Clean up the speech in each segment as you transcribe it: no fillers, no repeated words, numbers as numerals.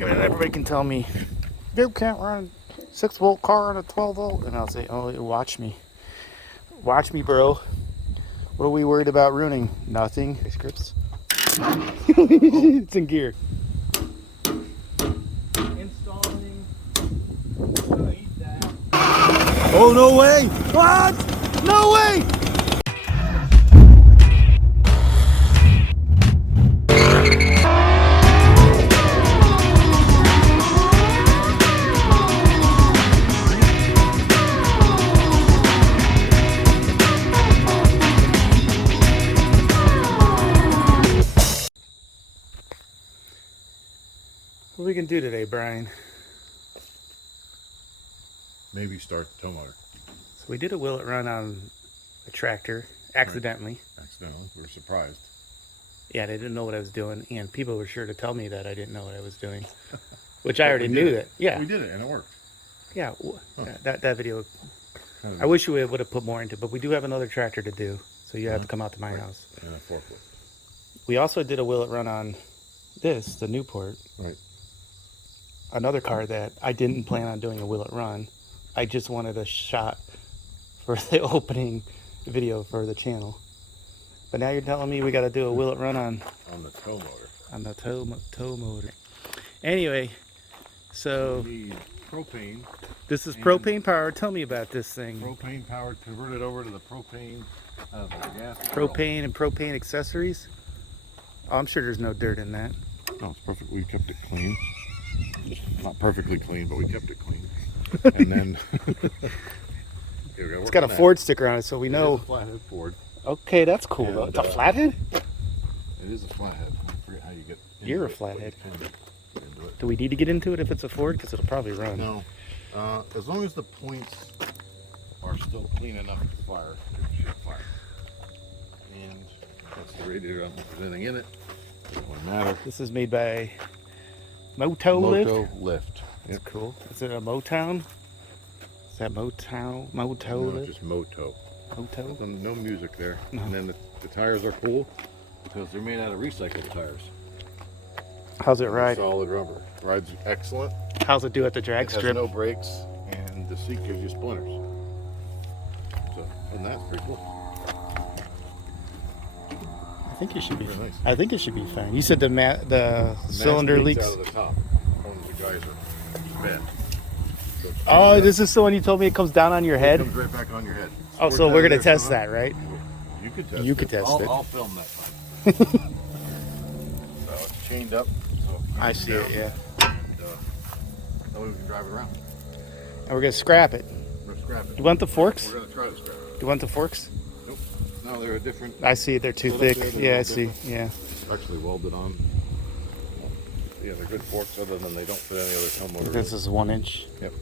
Everybody can tell me, you can't run a 6-volt car on a 12-volt. And I'll say, oh, watch me. Watch me, bro. What are we worried about ruining? Nothing. Scripts. It's in gear. Installing. Gonna eat that. Oh, no way! What? No way! What are we gonna do today, Brian? Maybe start the tow motor. So we did a wheel it run on a tractor accidentally. Right. Accidentally. We were surprised. Yeah, they didn't know what I was doing, and people were sure to tell me that I didn't know what I was doing, which I already knew that. Yeah, we did it, and it worked. Yeah, that video. I wish we would have put more into it, but we do have another tractor to do, so you have to come out to my house. And a forklift. We also did a wheel it run on this, the Newport. Right. Another car that I didn't plan on doing a wheel it run. I just wanted a shot for the opening video for the channel. But now you're telling me we got to do a wheel it run on the tow motor. On the tow motor. Anyway, so we need propane. This is propane powered. Tell me about this thing. Propane powered, converted over to the propane gas. Propane and propane accessories. Oh, I'm sure there's no dirt in that. No, it's perfect. We kept it clean. Not perfectly clean, but we kept it clean. And then it's got a Ford sticker on it, so we know. It's a flathead Ford. Okay, that's cool. And, it's a flathead? It is a flathead. I forget how you get into You're a it, flathead. Get into it. Do we need to get into it if it's a Ford? Because it'll probably run. No. As long as the points are still clean enough to fire, it should fire. And that's the radiator. I don't know if there's anything in it. It won't matter. This is made by Motowlift. Motowlift. That's cool. Is it a Motown? Is that Motown? Motowlift? No, just Moto. Moto? No music there. No. And then the tires are cool because they're made out of recycled tires. How's it ride? Solid rubber. Rides excellent. How's it do at the drag strip? It has no brakes, and the seat gives you splinters. So, and that's pretty cool. I think it should be. Nice. I think it should be fine. You said the cylinder leaks out of the top. One of the guys are bent. So oh, this is the one you told me it comes down on your head? It comes right back on your head. Oh, so we're gonna test that, right? You could test it. You could test it. I'll film that time. So it's chained up. So I see it, yeah. And that way we can drive it around. And we're gonna scrap it. We're gonna scrap it. Do you want the forks? We're gonna try to scrap it. Do you want the forks? Nope. No, they're a different. I see. They're too thick. Yeah, I see. Yeah. Actually welded on. Yeah, they're good forks, other than they don't fit any other tow motor. This is 1 inch. Yep.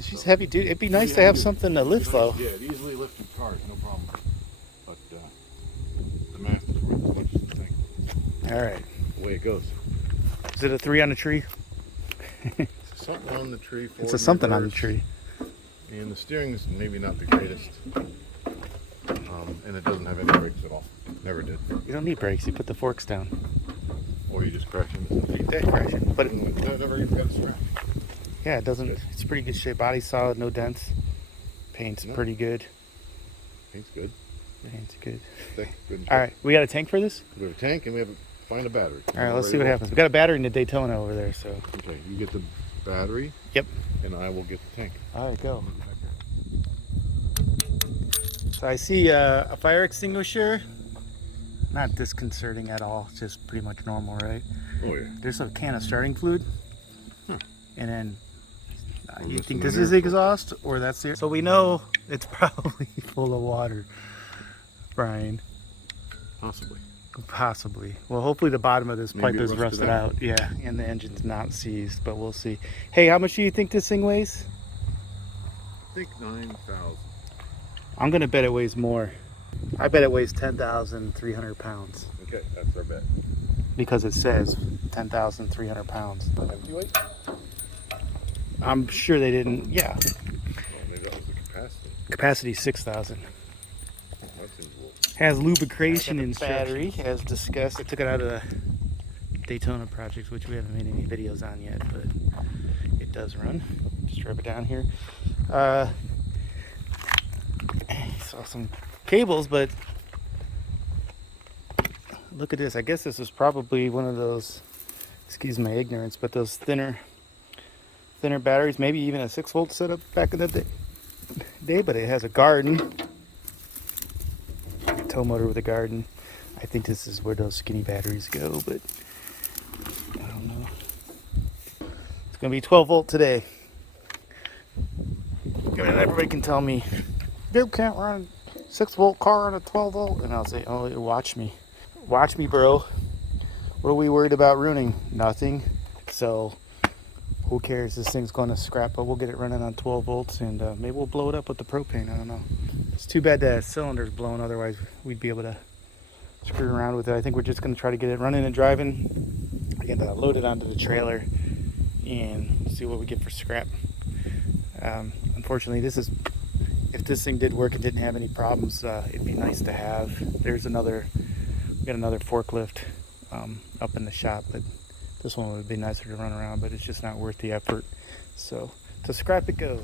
She's heavy duty. It'd be nice to have something to lift though. Yeah, it easily lifted cars, no problem. But the math is worth as much as the thing. All right. The way it goes. Is it a 3 on the tree? Something on the tree. It's a something on the tree. And the steering's maybe not the greatest. And it doesn't have any brakes at all. Never did. You don't need brakes. You put the forks down. Or you just crash into something. You did crash it, but it never even got a scratch. Yeah, it doesn't. It's pretty good shape. Body's solid, no dents. Paint's pretty good. Paint's good. Paint's good. Thick, good. All right, we got a tank for this? We have a tank and we have find a battery. All right, let's see what happens. We got a battery in the Daytona over there, so. Okay, you get the battery. Yep. And I will get the tank. All right, go. So I see a fire extinguisher. Not disconcerting at all. It's just pretty much normal, right? Oh yeah. There's a can of starting fluid. And then you think this there. is exhaust or that's it? So we know it's probably full of water, Brian. Possibly. Possibly. Well, hopefully the bottom of this pipe Maybe is it rusted out. Yeah, and the engine's not seized, but we'll see. Hey, how much do you think this thing weighs? I think 9,000. I'm gonna bet it weighs more. I bet it weighs 10,300 pounds. Okay, that's our bet. Because it says 10,300 pounds. Empty weight? I'm sure they didn't. Yeah. Well, maybe that was the capacity. Capacity 6,000. That seems a little. Has lubrication and battery, as discussed. I took it out of the Daytona project, which we haven't made any videos on yet, but it does run. Just drove it down here. Saw some cables, but look at this. I guess this is probably one of those, excuse my ignorance, but those thinner batteries, maybe even a 6-volt setup back in the day, but it has a garden, tow motor with a garden. I think this is where those skinny batteries go, but I don't know. It's gonna be 12 volt today. Everybody can tell me, dude, can't run a 6-volt car on a 12 volt, and I'll say, oh, watch me, bro. What are we worried about ruining? Nothing. So who cares? This thing's going to scrap, but we'll get it running on 12 volts, and maybe we'll blow it up with the propane. I don't know. It's too bad that cylinder's blown. Otherwise, we'd be able to screw around with it. I think we're just going to try to get it running and driving. Again, load it onto the trailer and see what we get for scrap. Unfortunately, if this thing did work and didn't have any problems, it'd be nice to have. We got another forklift up in the shop, but this one would be nicer to run around, but it's just not worth the effort. So to scrap it goes.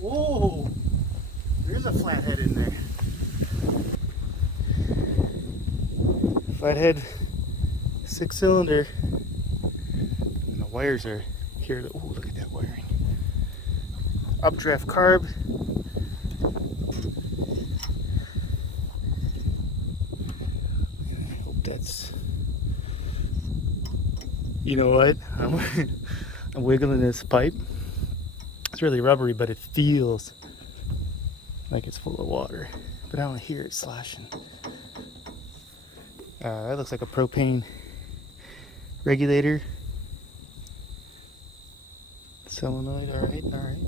Whoa, there's a flathead in there. Flathead 6-cylinder. And the wires are here. Oh, look at that wiring. Updraft carb. I hope that's. You know what? I'm wiggling this pipe. It's really rubbery, but it feels like it's full of water. But I don't hear it sloshing. That looks like a propane regulator. Solenoid, alright.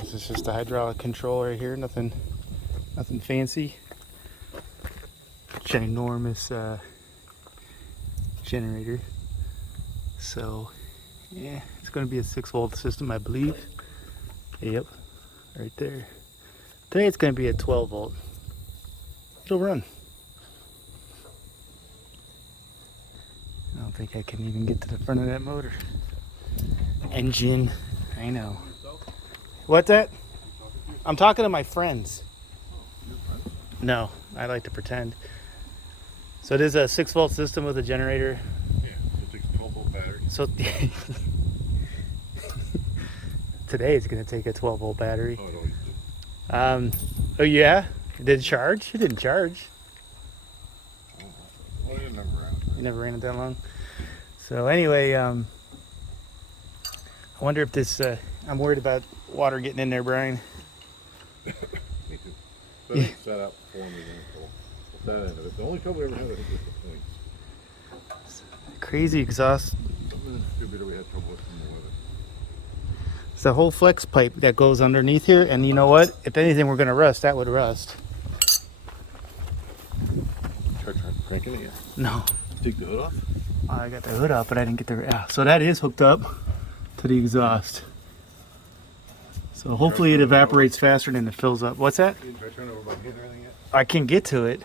This is just a hydraulic control right here, nothing fancy. Ginormous generator. So yeah, it's going to be a 6-volt system, I believe. Yep, right there. Today it's going to be a 12 volt. It'll run. I don't think I can even get to the front of that motor. Engine, I know. What's that? I'm talking to my friends. No, I like to pretend. So it is a 6-volt system with a generator. Yeah, so it takes a 12-volt battery. So today it's going to take a 12-volt battery. Oh, it always did. Oh yeah? It did charge? It didn't charge. Well, it never ran. You never ran it that long? So anyway, I wonder if this, I'm worried about water getting in there, Brian. Me too. But it's set up for me. We'll put that into it. The only trouble we ever had, I think, was the points. Crazy exhaust. Something in the distributor we had trouble with in the weather. It's the whole flex pipe that goes underneath here, and you know what? If anything were going to rust, that would rust. Try cranking it, yeah. No. Take the hood off? I got the hood up, but I didn't get the... Yeah, so that is hooked up to the exhaust. So hopefully it evaporates faster than it fills up. What's that? You didn't try turning over by hand or anything yet? I can get to it.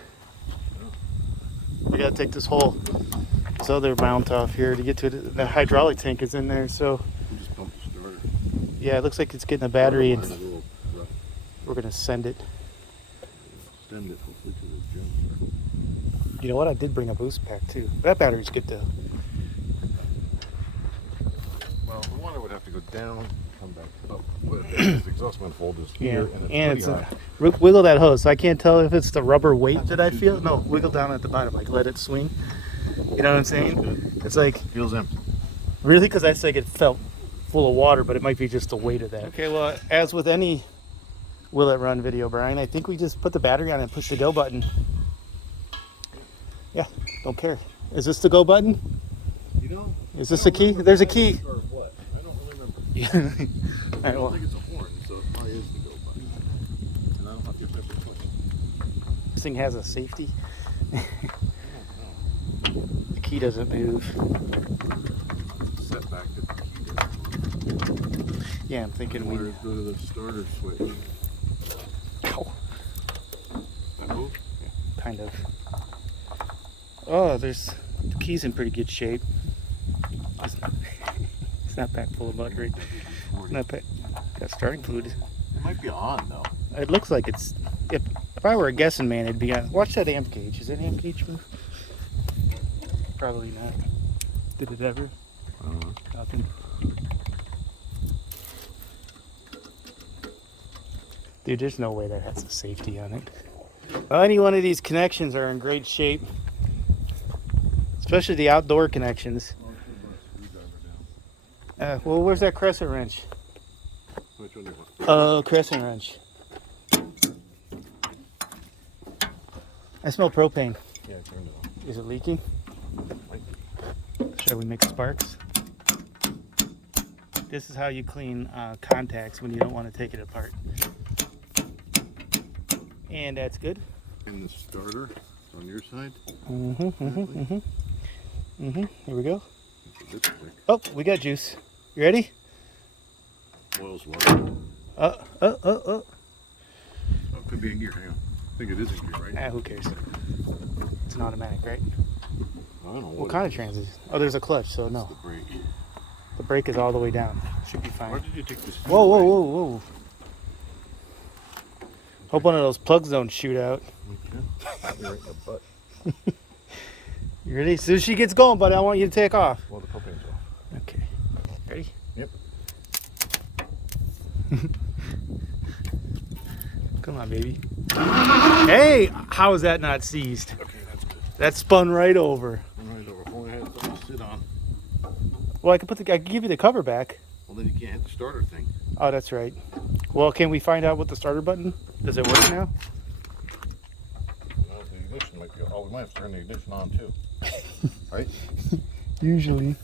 I gotta take this other mount off here to get to it. The hydraulic tank is in there, so... You just pump the starter. Yeah, it looks like it's getting a battery, Mine's a and little rough. we're gonna send it. Send it hopefully to the gym. You know what? I did bring a boost pack too. That battery's good though. Well, the water would have to go down, come back up. This exhaust manifold is here, and it's pretty high. Wiggle that hose. So I can't tell if it's the rubber weight that I feel. No, wiggle down at the bottom, like let it swing. You know what I'm saying? It's like Feels empty. really, because I think it felt full of water, but it might be just the weight of that. Okay, well, as with any Will It Run video, Brian, I think we just put the battery on and push the go button. Yeah, don't care. Is this the go button? You know? Is this a key? There's a key. Or what? I don't really remember. Yeah. All right, I don't well, think it's a horn, so it probably is the go button. This thing has a safety. I don't know. The key doesn't move. Set back to the key down. Yeah, I'm thinking we. Wires go to the starter switch. Ow. That move? Kind of. Oh, the key's in pretty good shape. It's not packed full of mud, right? Not packed. Got starting fluid. It might be on though. It looks like it's. If I were a guessing man, it'd be on. Watch that amp gauge. Is that amp gauge move? Probably not. Did it ever? Nothing. Dude, there's no way that has a safety on it. Well, any one of these connections are in great shape. Especially the outdoor connections. Well, where's that crescent wrench? Which one do you want? Oh, crescent wrench. I smell propane. Yeah, turn it on. Is it leaking? Shall we make sparks? This is how you clean contacts when you don't want to take it apart. And that's good. And the starter on your side. Here we go. It's a bit quick. Oh, we got juice. You ready? Oil's low. Oh. Oh, it could be in gear. Hang on. I think it is in gear, right? Who cares? It's an automatic, right? I don't know What kind of transit? Oh, there's a clutch, so no. The brake. The brake is all the way down. Should be fine. Why did you take this? Whoa. Hope one of those plugs don't shoot out. Okay. Right in the butt. You ready? As soon as she gets going, buddy, I want you to take off. Well, the propane's off. Okay. Ready? Yep. Come on, baby. Hey, how is that not seized? Okay, that's good. That spun right over. Right over. If only I had something to sit on. Well, I could give you the cover back. Well, then you can't hit the starter thing. Oh, that's right. Well, can we find out what the starter button? Does it work now? Well, the ignition might be. Oh, we might have to turn the ignition on too. Right? Usually.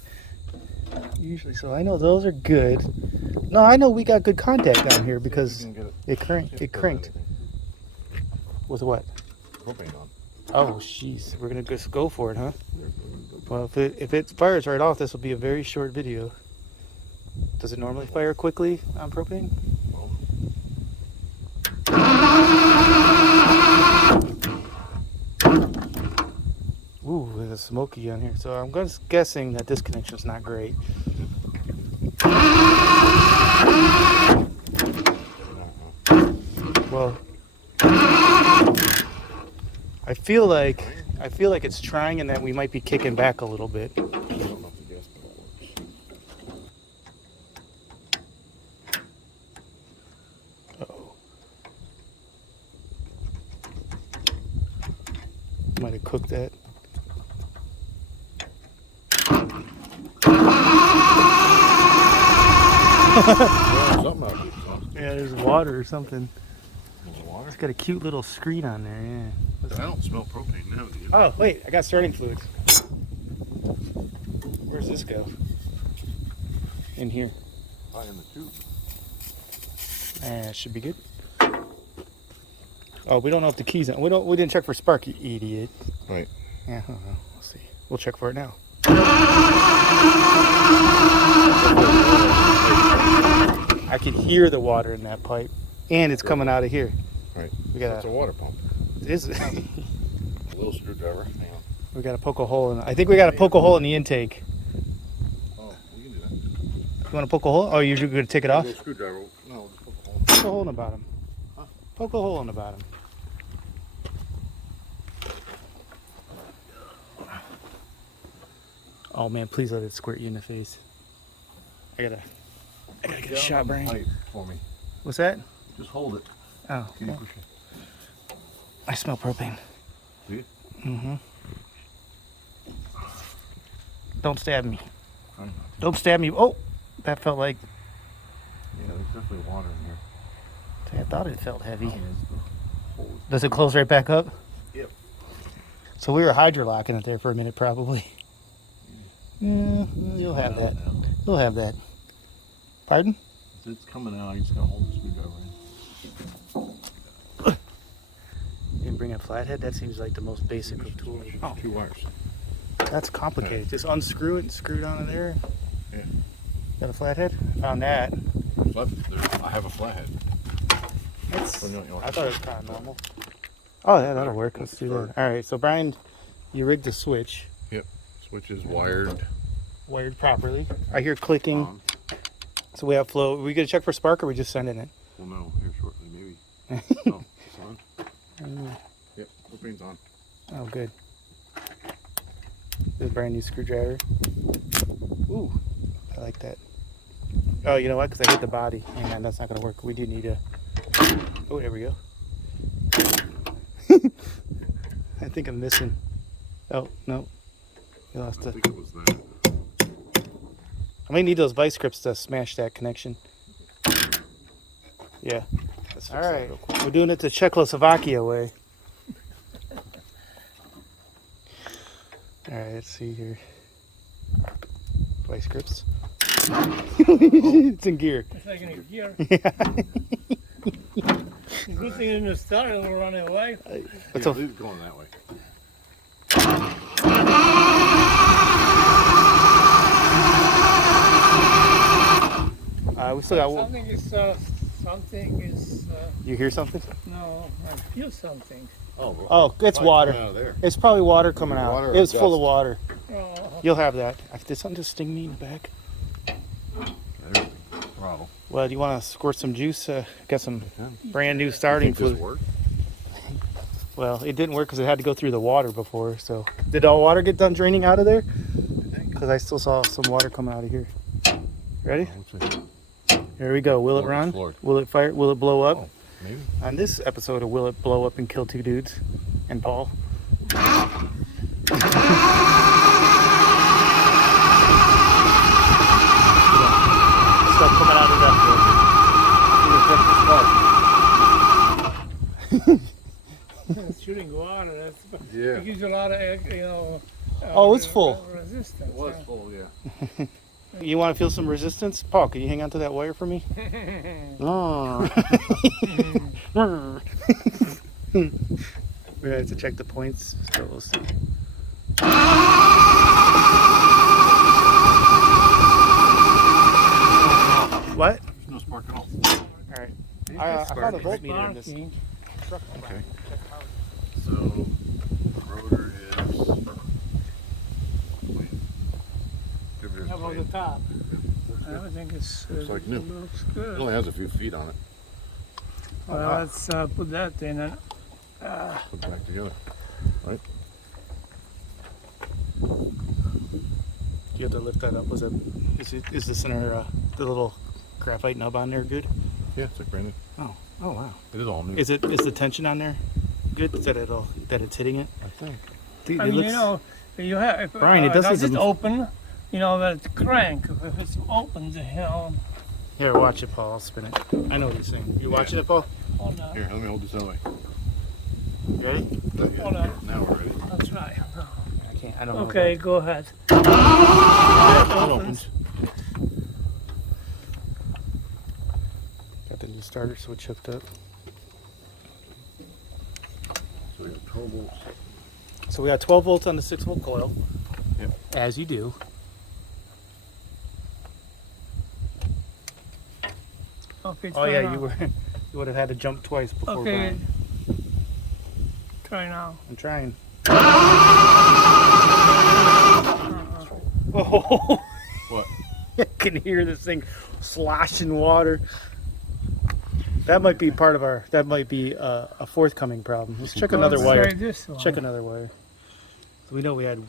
So I know those are good. No, I know we got good contact down here because it cranked. With what? Propane on. Oh, jeez. We're gonna just go for it, huh? Well, if it fires right off, this will be a very short video. Does it normally fire quickly on propane? Well, Ooh, there's smoky on here. So I'm guessing that this connection's not great. Well, I feel like it's trying, and that we might be kicking back a little bit. I don't know if the gas pedal works. Uh-oh. Might have cooked that. Something out here. Yeah, there's water or something. There's water. It's got a cute little screen on there, yeah. I don't smell propane now, do you? Oh, wait, I got starting fluid. Where's this go? In here. Probably in the tube. It should be good. Oh, we don't know if the key's on. We didn't check for spark, you idiot. Right. Yeah, I don't know. We'll see. We'll check for it now. I can hear the water in that pipe, and it's coming out of here. Right. We got That's a water pump. Is A little screwdriver. Hang on. we got to poke a hole in. I think we got to poke a hole in the intake. Oh, we can do that. You want to poke a hole? Oh, you're going to take it off? A little screwdriver. No, just poke a hole. Poke a hole in the bottom. Huh? Poke a hole in the bottom. Oh man, please let it squirt you in the face. I gotta get a shot, Brian. Pipe for me. What's that? Just hold it. Oh, Can you well, push it? I smell propane. Do you? Mm-hmm. Don't stab me. Fine. Don't stab me. Oh, that felt like. Yeah, there's definitely water in here. I thought it felt heavy. Oh, it's the hole. Does it close right back up? Yep. So we were hydrolocking it there for a minute, probably. You'll have that. You'll have that. Pardon? It's coming out. I just gotta hold the screwdriver in. You didn't bring a flathead? That seems like the most basic of tools. Oh, 2 wires. that's complicated. Just unscrew it and screw it onto there. Yeah. Got a flathead? Found that. I have a flathead. That's, Oh, no, you want I thought it was kind of normal. Oh, yeah, that'll work. Let's do that. All right, so Brian, you rigged the switch. Yep. Switch is wired. Wired properly. I hear clicking. On. So we have flow. Are we going to check for spark or are we just sending it? Well, no, here shortly, maybe. Oh, it's on? Yep, propane's on. Oh, good. This brand new screwdriver. Ooh, I like that. Oh, you know what? Because I hit the body. Hang on, that's not going to work. We do need a... Oh, there we go. I think I'm missing. Oh, no. You lost I it. think it was that. I might need those vice grips to smash that connection. Yeah. Let's fix All that right. real quick. We're doing it the Czechoslovakia way. All right, let's see here. Vice grips. It's in gear. It's like in a gear. Yeah. The good thing in the start, it will run away. What's Yeah, up? it's going that way. We still got. Something is, You hear something? no, I feel something. Oh, it's Light water. coming out of there. It's probably water coming out. Water or It's full dust? of water. Oh, You'll have that. Did something just sting me in the back? There's the throttle. Well, do you want to squirt some juice? Got some Okay. brand new starting Think this fluid. work? Well, it didn't work because it had to go through the water before. So, did all water get done draining out of there? Because I still saw some water coming out of here. Ready? Let's see. Here we go. Will it Floored, run? floored. Will it fire? Will it blow up? Oh, maybe. On this episode of Will It Blow Up and Kill Two Dudes and Paul. Stuff coming out of it's shooting water. That's, Yeah. It gives you a lot of, you know. Oh, it's full. Resistance. It was full, yeah. that. You want to feel some resistance? Paul, can you hang on to that wire for me? We have to check the points. So we'll see. What? There's no spark at all. All right. I found a voltmeter in this Sparking. truck. Okay. So, the rotor is. Give it a How about the clean. top? I think it's. Looks like new. Looks It good. only has a few feet on it. Well, let's put that in and. Put it back together. Right? You have to lift that up. Is this in our the little graphite nub on there good? Yeah, it's like brand new. Oh wow. It is all new. Is the tension on there good? That it's hitting it? I think. Dude, I it mean, looks, you know, you have. If, Brian, it doesn't does it even- open? You know, that crank. If it's open, you know. Here, watch it, Paul. I'll spin it. I know what you're saying. You watching it, Paul? Hold on. Here, let me hold this that way. You ready? Hold on. Now we're ready. That's right. I can't. I don't know. Okay, go ahead. It It opens. Got the new starter switch hooked up. So we have 12 volts. So we got 12 volts on the 6-volt coil. Yep. As you do. Okay, Oh yeah, try you now. you would have had to jump twice before Okay. Brian. Try now. I'm trying. Uh-uh. Oh, What? I can hear this thing sloshing water. That might be part of our. That might be a forthcoming problem. Let's check another Let's wire. try this one. Check another wire. So we know we had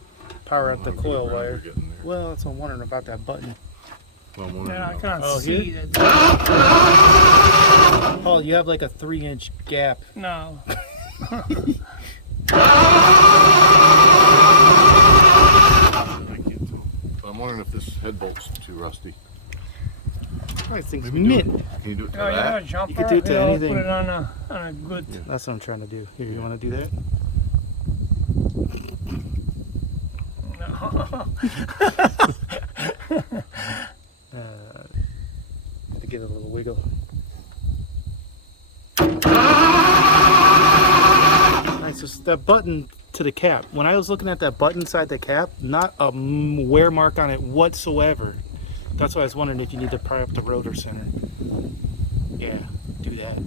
power out the coil We're wire. getting there. Well, that's what I'm wondering about that button. Well, I'm wondering Yeah, I now. can't Oh, see here? that. Paul, you have like a 3-inch gap. No. I can't tell. But I'm wondering if this head bolt's too rusty. This thing's Maybe do mint. it. Can you do it to Oh, you have that? a jumper. could do it to know, anything. Put it on a good. Yeah. That's what I'm trying to do. Here, you want to do that? No. To give it a little wiggle. Nice. that button to the cap. When I was looking at that button inside the cap, not a wear mark on it whatsoever. That's why I was wondering if you need to pry up the rotor center. Yeah, do that.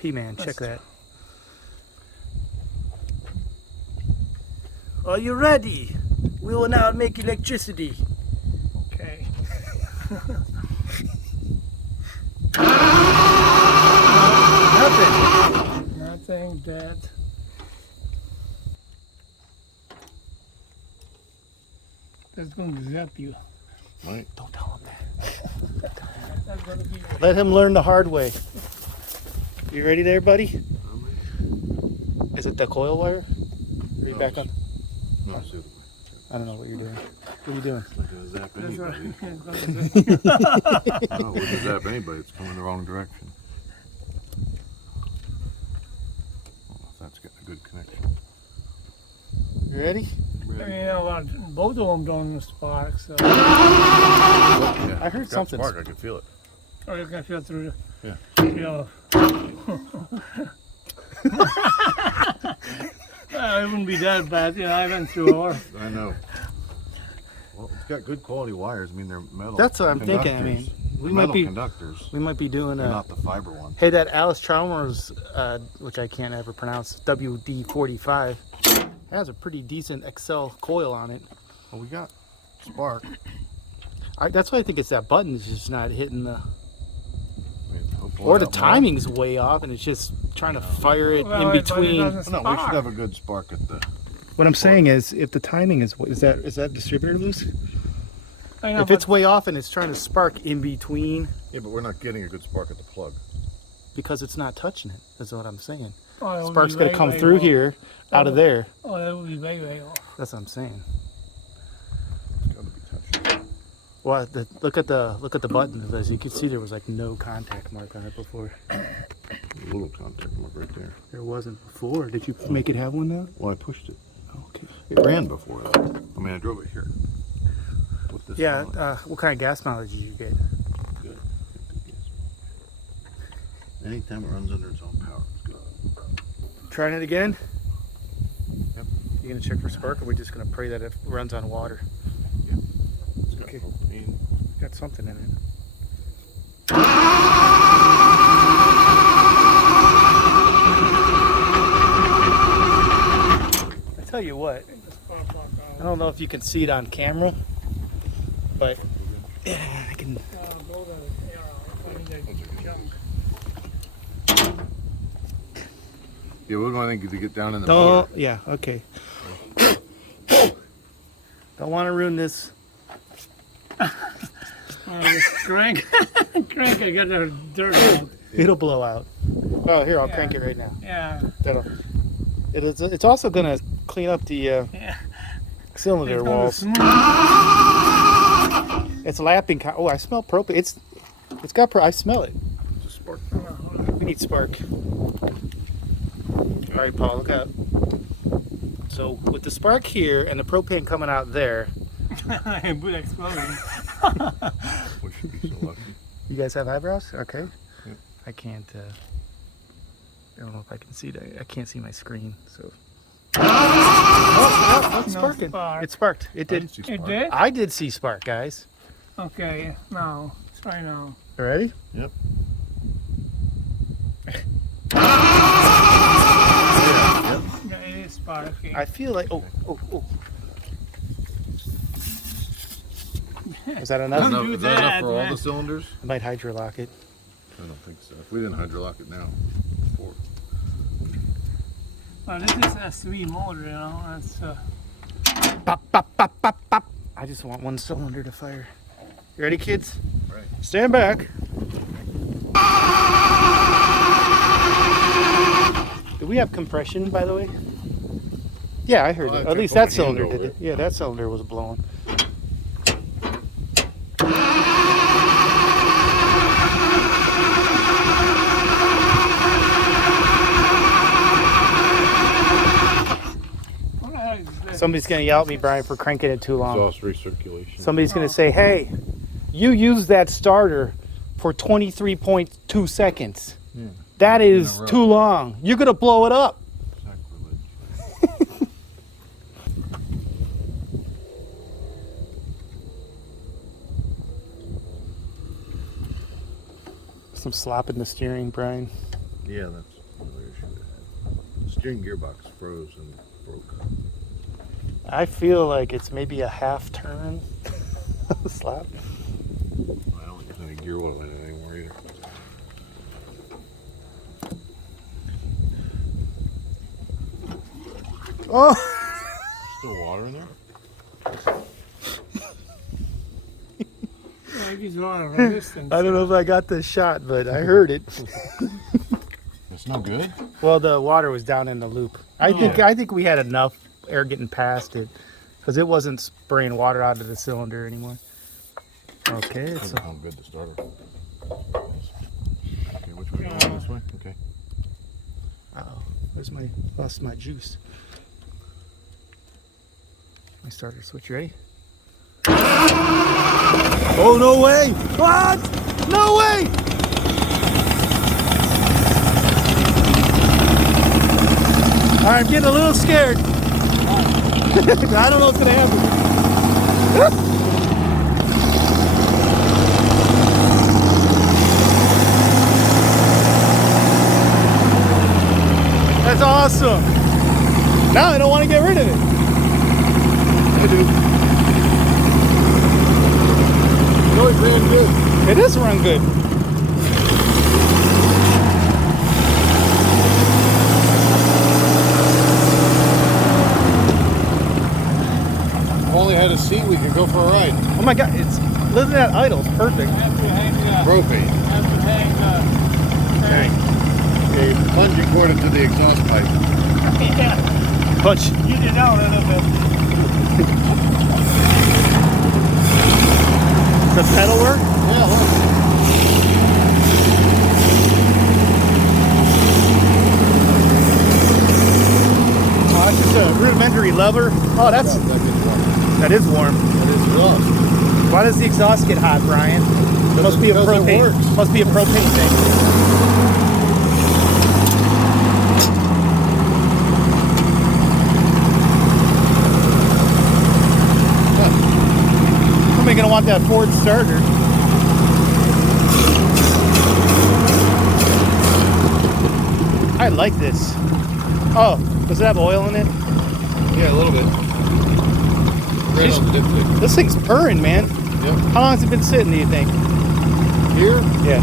P-Man, check that. Are you ready? We will now make electricity. Okay. Nothing. Nothing, Dad. That's going to zap you. Right. Don't tell him that. That's going to be Let him learn the hard way. You ready there, buddy? Is it the coil wire? Are you No, back on? No, it's the other way. I don't know what you're doing. What are you doing? It's not gonna zap That's what anybody. it's gonna zap you. No, it wouldn't zap anybody. It's coming the wrong direction. Well, if that's getting a good connection. You ready? I mean, you know, both of them don't spark, so. Yeah, I heard it's got something. spark. I can feel it. Or you can feel through the. Yeah. You know. It wouldn't be that bad, you know. I went through all. I know. Well, it's got good quality wires. I mean, they're metal. That's what I'm thinking. I mean, we might metal be conductors. we might be doing They're a. not the fiber ones. Hey, that Alice Chalmers, which I can't ever pronounce, WD-45, has a pretty decent XL coil on it. Well, we got spark. That's why I think it's that button is just not hitting the. I mean, hopefully Or the that more. timing's way off, and it's just trying to fire it Well, in but it between. doesn't No, we should spark. have a good spark at the. What I'm saying is, if the timing is that distributor loose? I know, If it's way off and it's trying to spark in between Yeah, but we're not getting a good spark at the plug. because it's not touching it, is what I'm saying. oh, it would Spark's be gonna way, come way through off. here, out of there. Oh, that would be way, way off. That's what I'm saying. It's got to be touching. Well, look at the button. As you can see, there was like no contact mark on it before. A little contact mark right there. There wasn't before. Did you make it have one now? Well, I pushed it. Okay. It ran before that. I mean, I drove it here. With this Yeah. on. What kind of gas mileage did you get? Good. Good gas. Anytime it runs under its own power, it's good. Trying it again? Yep. You gonna check for spark, or are we just gonna pray that it runs on water? It's got Okay. propane. Got something in it. I tell you what, I don't know if you can see it on camera, but yeah, I can. Yeah, what do I think to get down in the Don't. motor? Yeah. Okay. Don't want to ruin this. Crank. Crank, I got the dirt out. It'll blow out. Oh, here, I'll Yeah. crank it right now. Yeah, That'll. It's also gonna clean up the yeah. cylinder It's gonna walls. smooth. It's lapping. Oh, I smell propane. It's got. I smell it. It's a spark. We need spark. All right, Paul, look up. So with the spark here and the propane coming out there, Good explosion. We should be so lucky. you guys have eyebrows? Okay. Yep. I can't. I don't know if I can see that. I can't see my screen. So. Oh, it's No sparking. spark. It sparked. It I did. didn't see It spark. did? I did see spark, guys. Okay, now. Try now. You ready? Yep. Yeah, it is sparking. I feel like. Oh. Is that enough? Don't do Is that enough that, for all man. the cylinders? I might hydrolock it. I don't think so. If we didn't hydrolock it now, before. Well, this is a SV motor, you know. That's Pop, pop, pop, pop, pop. I just want one cylinder to fire. You ready, kids? Right. Stand back. Do we have compression, by the way? Yeah, I heard Well, it. I At least checked that on the cylinder hand did over it. Yeah, that cylinder was blowing. what the heck is this? Somebody's gonna yell at me, Brian, for cranking it too long. Exhaust recirculation. Somebody's gonna say, "Hey, you used that starter for 23.2 seconds." Yeah. That is In a row. too long. You're gonna blow it up. Sacrilege. Some slop in the steering, Brian. Yeah, that's another issue. The steering gearbox froze and broke. I feel like it's maybe a half turn slap. I don't think there's any gear oil in it anymore either. Oh, Still water in there? I think he's on a resistance. I don't know if I got the shot, but I heard it. It's no good? Well, the water was down in the loop. I think we had enough air getting past it because it wasn't spraying water out of the cylinder anymore. Okay, Doesn't so sound good to start with. Okay, which way? Going this way? Okay. uh-oh, lost my juice. My starter switch, ready? Oh, no way! What? No way! All right, I'm getting a little scared. I don't know what's gonna happen. That's awesome. Now I don't want to get rid of it. I do. It always ran good. It is run good. If only had a seat, we could go for a ride. Oh my God, it's living at idle. It's perfect. Have to hang Propane. tank. A bungee cord into the exhaust pipe. Yeah, Punch. get it out a little bit. The pedal work? Yeah, look. Oh, that's just a rudimentary lever. Oh, that's that is warm. That is exhaust. Why does the exhaust get hot, Brian? It must be a Because it propane. works. Must be a propane thing. Somebody's gonna want that Ford starter. I like this. Oh, does it have oil in it? Yeah, a little bit. Right on the dipstick. This thing's purring, man. Yep. How long has it been sitting, do you think? Here, Yeah.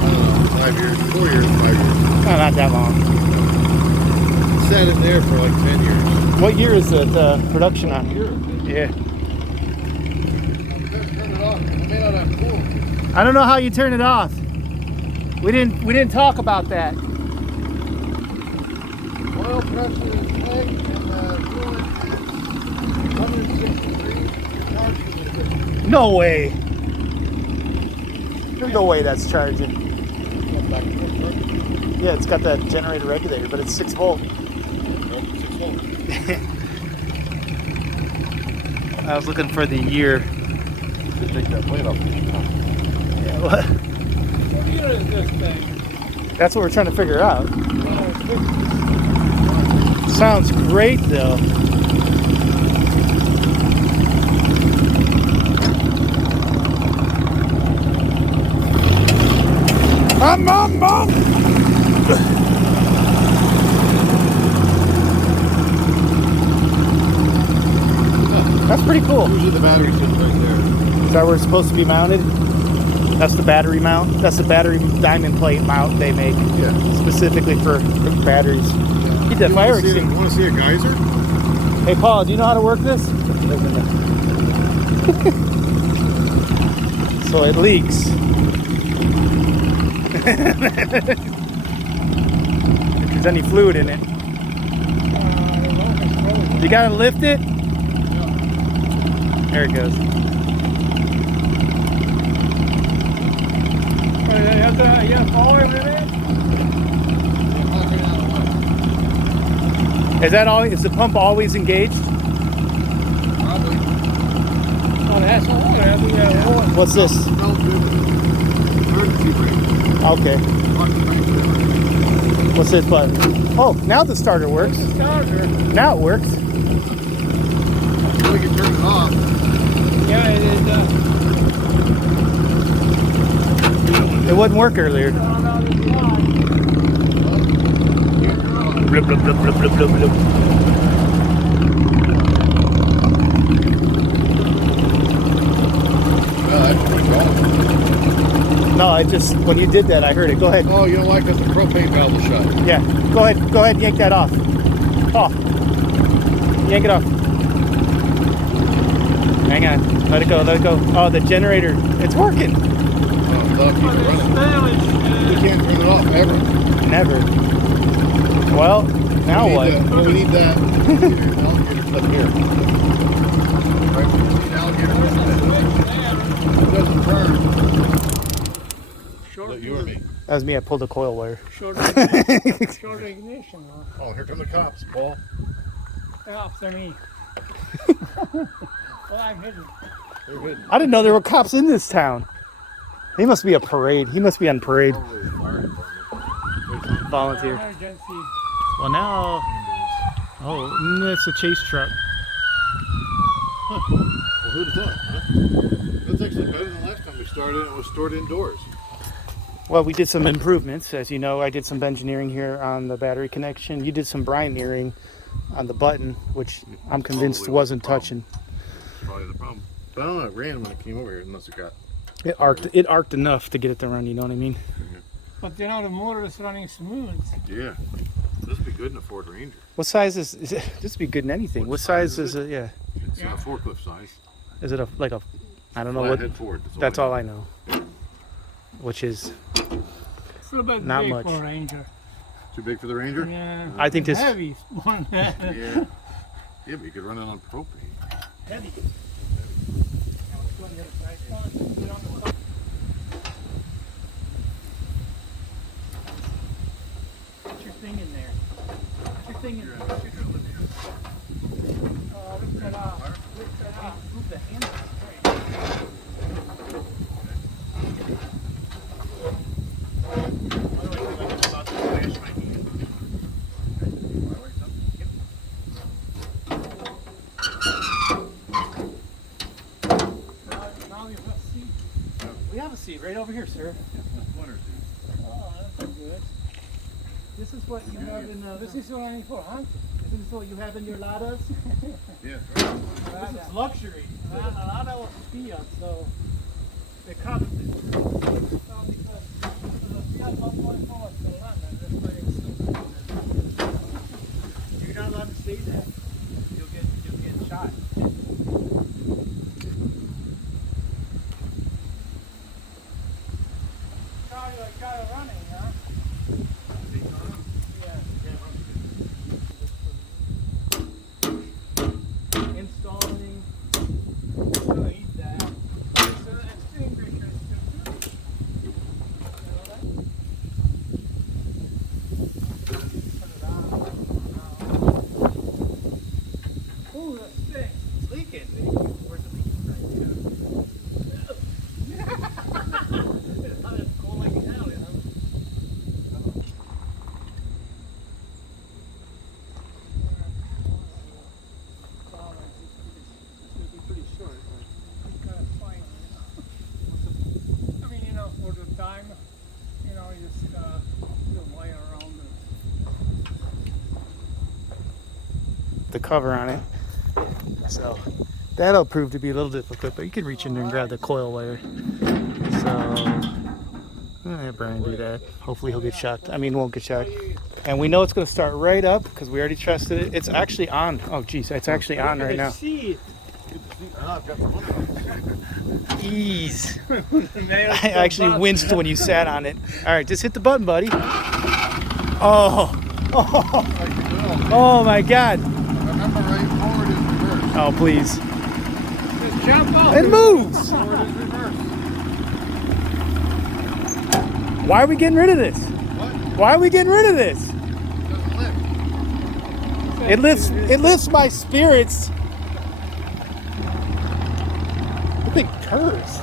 I don't know, 5 years, 4 years, 5 years. No, not that long. Sat in there for like 10 years. What year is it production on? Here. Yeah. Turn it off. It may not have cool. I don't know how you turn it off. We didn't talk about that. Oil pressure is tank and fluid is 160 degrees. Charging is good. No way. There's no way that's charging. Back and forth, right? Yeah, it's got that generator regulator, but it's 6 volt. Yep, 6 volts. I was looking for the year. Should take that plate off. Yeah, what? What year is this thing? That's what we're trying to figure out. Oh, it's good. Sounds great though. Mom! That's pretty cool. Usually the battery sits right there. Is that where it's supposed to be mounted? That's the battery mount. That's the battery diamond plate mount they make Yeah. specifically for batteries. Get that fire You extinguisher. want to see a geyser? Hey Paul, do you know how to work this? So it leaks. If there's any fluid in it. I don't know if it's frozen. You gotta lift it? There it goes. You have power in it? Is that always, is the pump always engaged? Probably. Oh, that glass of water. I'll be there water. What's this? Emergency brake. Okay. Lock the brake lever. What's this button? Oh, now the starter works. Starter. Now it works. So we can turn it off. Yeah, it is. It wouldn't work earlier. Blub, blub, blub, blub, blub, blub, blub. No, I just, when you did that, I heard it. Go ahead. Oh, you don't like because the propane valve is shut. Yeah, go ahead. Go ahead, yank that off. Oh, yank it off. Hang on. Let it go. Let it go. Oh, the generator. It's working. Oh, love, keep it running. We can't turn it off ever. Never. Well, now we what? We need that alligator clip here. Right, we need alligator clip. It doesn't turn. Look, you or me. That was me. I pulled a coil wire. Short ignition. Huh? Oh, here come the cops, Paul. Cops, I mean. Well, I'm hidden. They're hidden. I didn't know there were cops in this town. He must be a parade. He must be on parade. Probably fire department. Volunteer. Emergency. Well, now. Oh, it's a chase truck. Well, who'd have thought, huh? That's actually better than last time we started. It was stored indoors. Well, we did some improvements. As you know, I did some engineering here on the battery connection. You did some brineering on the button, which I'm convinced Probably wasn't the problem. touching. That's probably the problem. But I don't know, it ran when it came over here, unless it got... It arced enough to get it to run, you know what I mean? But you know, the motor is running smooth. Yeah. This would be good in a Ford Ranger. What size is it? This would be good in anything. What size is it? Yeah. It's a forklift size. Is it like a, I don't know what, Flathead Ford. that's all I know. Which is, It's a little bit Not big much. for a Ranger. Too big for the Ranger? Yeah. I think this, Heavy one. Yeah. Yeah, but you could run it on propane. Heavy. Put your thing in there. Put your thing in there. Oh, lift it up. Lift it up. Move the handle. Now you have a seat. we have a seat right over here, sir. Oh, that's good. This is what you have in, This is what I need for, huh? this is what you have in your Ladas. Yeah. This is luxury. A Lada was Fiat, so they covered it. No, because the Fiat 1.4 is the London, that's why it's You're not allowed to say that. You'll get shot. got it running, huh? Yeah. Installing. Don't eat that. So extinguisher is too good. You know that? Turn it on. Ooh, that stinks. It's leaking. Where's the leak? Right It's cold like hell, you know? I mean, you know, for the time, you know, you just put a wire around the cover on it. So that'll prove to be a little difficult, but you can reach in there and grab the coil wire. So Brian do that. Hopefully he'll get shocked. I mean, won't get shocked. And we know it's going to start right up because we already tested it. It's actually on. Oh, geez, it's actually on right now. See it. I've got the one. Ease. I actually winced when you sat on it. All right, just hit the button, buddy. Oh. Oh my God. Remember, right forward is reverse. Oh, please. Just jump out. It moves. Forward is reverse. Why are we getting rid of this? What? Why are we getting rid of this? It doesn't lift. It lifts my spirits. Look curves.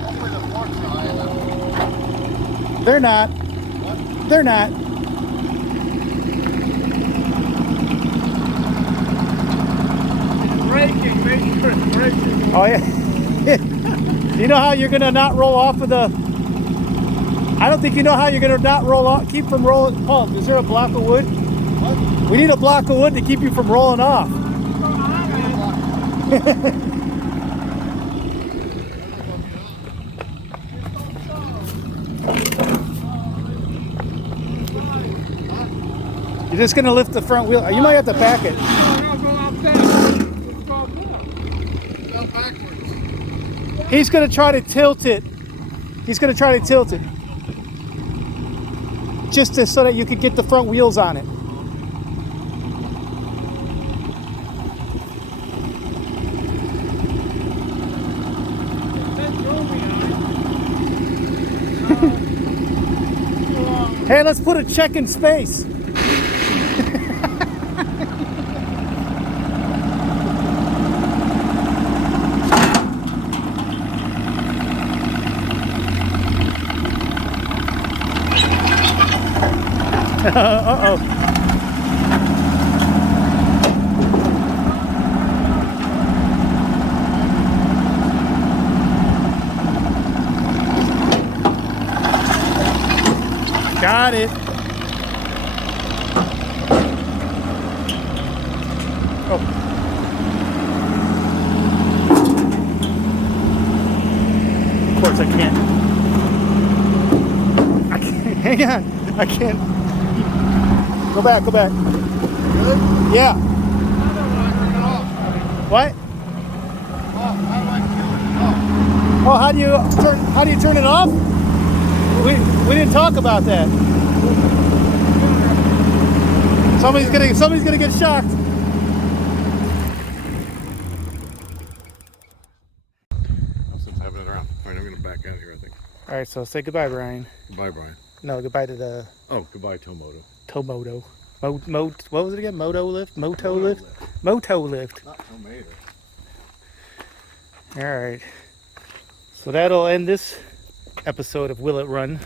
Hopefully the forks are high enough. They're not. What? They're not. Braking, make sure it's braking. Oh yeah. You know how you're gonna not roll off of the? I don't think you know how you're gonna not roll off. Keep from rolling. Paul, is there a block of wood? What? We need a block of wood to keep you from rolling off. You're just gonna lift the front wheel. You might have to back it. No, go out there. Let's go up there. Go backwards. He's gonna try to tilt it. He's gonna try to tilt it. Just so that you could get the front wheels on it. Hey, let's put a check in space. Uh-oh. Got it. Oh. Of course I can't. I can't. Hang on. I can't. Go back. Go back. Good? Yeah. Turn it off. What? Oh, how do I turn it off? Oh, how do you turn it off? We didn't talk about that. Somebody's gonna get shocked. Since having it around. All right, I'm gonna back out here, I think. All right, so say goodbye, Brian. Goodbye, Brian. No, goodbye to the Oh, goodbye, Tomoto. Tomoto. What was it again? Motowlift? Motowlift. Not tomato. All right. So that'll end this episode of Will It Run.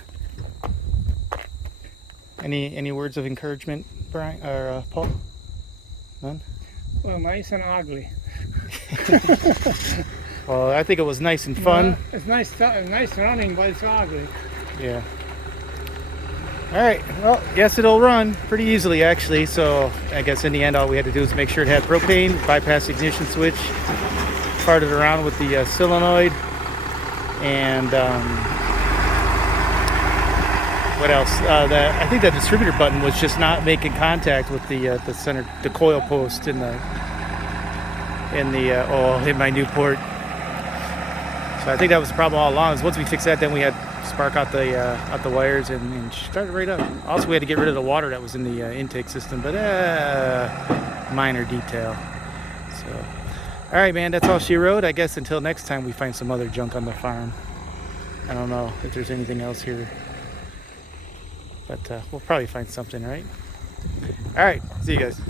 Any words of encouragement, Brian or Paul? None. Well, nice and ugly. Well, I think it was nice and fun. Well, it's nice running, but it's ugly. Yeah. All right. Well, yes, it'll run pretty easily, actually. So I guess in the end, all we had to do is make sure it had propane, bypass the ignition switch, cart it around with the solenoid, and what else? I think the distributor button was just not making contact with the center, the coil post in my new port. So I think that was the problem all along. Is once we fixed that, then we had spark out the wires and started right up. Also, we had to get rid of the water that was in the intake system, but minor detail. So, all right, man, that's all she wrote. I guess until next time we find some other junk on the farm. I don't know if there's anything else here, but we'll probably find something, right? All right, see you guys.